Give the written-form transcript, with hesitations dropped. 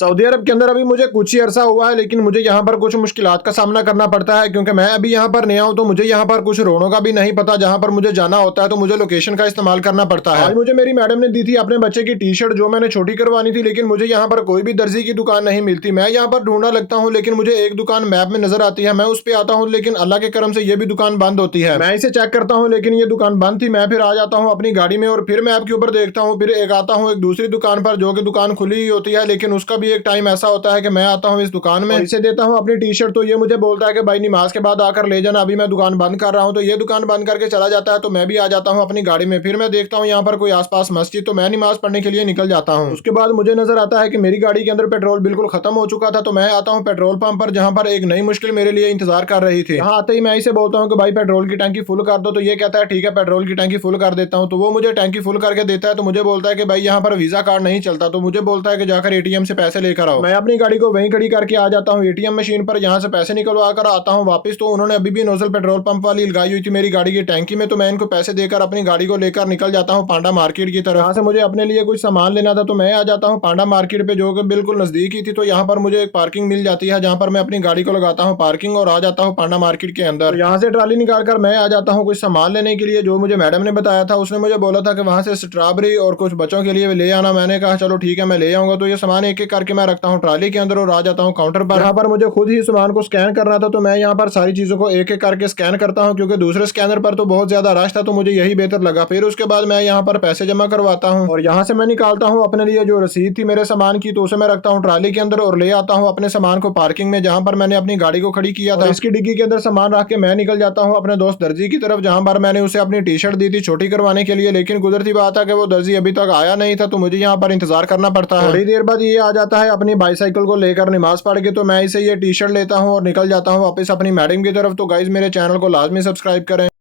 Saudi अरब के अंदर अभी मुझे कुछ ही अरसा हुआ है, लेकिन मुझे यहाँ पर कुछ मुश्किलात का सामना करना पड़ता है क्योंकि मैं अभी यहाँ पर नया हूँ। तो मुझे यहाँ पर कुछ रोडों का भी नहीं पता, जहाँ पर मुझे जाना होता है तो मुझे लोकेशन का इस्तेमाल करना पड़ता है। आज मुझे मेरी मैडम ने दी थी अपने बच्चे की टी शर्ट जो मैंने छोटी करवानी थी, लेकिन मुझे यहाँ पर कोई भी दर्जी की दुकान नहीं मिलती। मैं यहाँ पर ढूंढना लगता हूँ, लेकिन मुझे एक दुकान मैप में नजर आती है। मैं उस पर आता हूँ, लेकिन अल्लाह के करम से ये भी दुकान बंद होती है। मैं इसे चेक करता हूँ, लेकिन ये दुकान बंद थी। मैं फिर आ जाता हूँ अपनी गाड़ी में और फिर मैप के ऊपर देखता हूँ, फिर एक आता हूँ एक दूसरी दुकान पर जो कि दुकान खुली ही होती है, लेकिन उसका भी एक टाइम ऐसा होता है कि मैं आता हूँ इस दुकान में, इसे देता हूँ अपनी टी शर्ट। तो ये मुझे बोलता है कि भाई नमाज के बाद आकर ले जाना, अभी मैं दुकान बंद कर रहा हूँ। तो ये दुकान बंद करके चला जाता है, तो मैं भी आ जाता हूँ अपनी गाड़ी में। फिर मैं देखता हूँ यहाँ पर कोई आसपास मस्जिद, तो मैं नमाज पढ़ने के लिए निकल जाता हूँ। उसके बाद मुझे नजर आता है कि मेरी गाड़ी के अंदर पेट्रोल बिल्कुल खत्म हो चुका था। तो मैं आता हूँ पेट्रोल पंप पर, जहाँ पर एक नई मुश्किल मेरे लिए इंतजार कर रही थी। यहाँ आते ही मैं इसे बोलता हूँ कि भाई पेट्रोल की टंकी फुल कर दो। तो ये कहता है ठीक है पेट्रोल की टंकी फुल कर देता हूँ। तो वो मुझे टंकी फुल करके देता है। तो मुझे बोलता है कि भाई यहाँ पर वीजा कार्ड नहीं चलता। तो मुझे बोलता है कि जाकर एटीएम से पैसे लेकर आओ। मैं अपनी गाड़ी को वहीं खड़ी करके आ जाता हूँ एटीएम मशीन पर, यहाँ से पैसे निकलवा कर आता हूँ वापस। तो उन्होंने अभी भी नोजल पेट्रोल पंप वाली लगाई हुई थी मेरी गाड़ी की टैंकी में। तो मैं इनको पैसे देकर अपनी गाड़ी को लेकर निकल जाता हूँ पांडा मार्केट की तरफ। यहाँ से मुझे अपने लिए कुछ सामान लेना था, तो मैं आ जाता हूँ पांडा मार्केट पे जो कि बिल्कुल नजदीक ही थी। तो यहाँ पर मुझे एक पार्किंग मिल जाती है, जहाँ पर मैं अपनी गाड़ी को लगाता हूँ पार्किंग और आ जाता हूँ पांडा मार्केट के अंदर। यहाँ से ट्राली निकाल कर मैं आ जाता हूँ कुछ सामान लेने के लिए, जो मुझे मैडम ने बताया था। उसने मुझे बोला था कि वहां से स्ट्रॉबेरी और कुछ बच्चों के लिए ले आना। मैंने कहा चलो ठीक है मैं ले आऊंगा। तो ये सामान एक एक करके मैं रखता हूँ ट्राली के अंदर और आ जाता हूँ काउंटर पर। यहाँ पर मुझे खुद ही सामान को स्कैन करना था, तो मैं यहाँ पर सारी चीजों को एक एक करके स्कैन करता हूँ, क्योंकि दूसरे स्कैनर पर तो बहुत ज्यादा रश था। तो मुझे यही बेहतर लगा। फिर उसके बाद मैं यहाँ पर पैसे जमा करवाता हूँ और यहाँ से मैं निकालता हूँ अपने लिए जो रसीद थी मेरे सामान की, तो उसे मैं रखता हूँ ट्राली के अंदर और ले आता हूँ अपने सामान को पार्किंग में, जहाँ पर मैंने अपनी गाड़ी को खड़ी किया था। इसकी डिग्गी के अंदर सामान रख के मैं निकल जाता हूँ अपने दोस्त दर्जी की तरफ, जहाँ पर मैंने उसे अपनी टी शर्ट दी थी छोटी करवाने के लिए। लेकिन गुजरती बात है कि वो दर्जी अभी तक आया नहीं था, तो मुझे यहाँ पर इंतजार करना पड़ता है। थोड़ी देर बाद ये आ जाता है अपनी बाईसाइकिल को लेकर नमाज पढ़ के। तो मैं इसे ये टी शर्ट लेता हूँ और निकल जाता हूँ वापस अपनी मैडम की तरफ। तो गाइज मेरे चैनल को लाजमी सब्सक्राइब करें।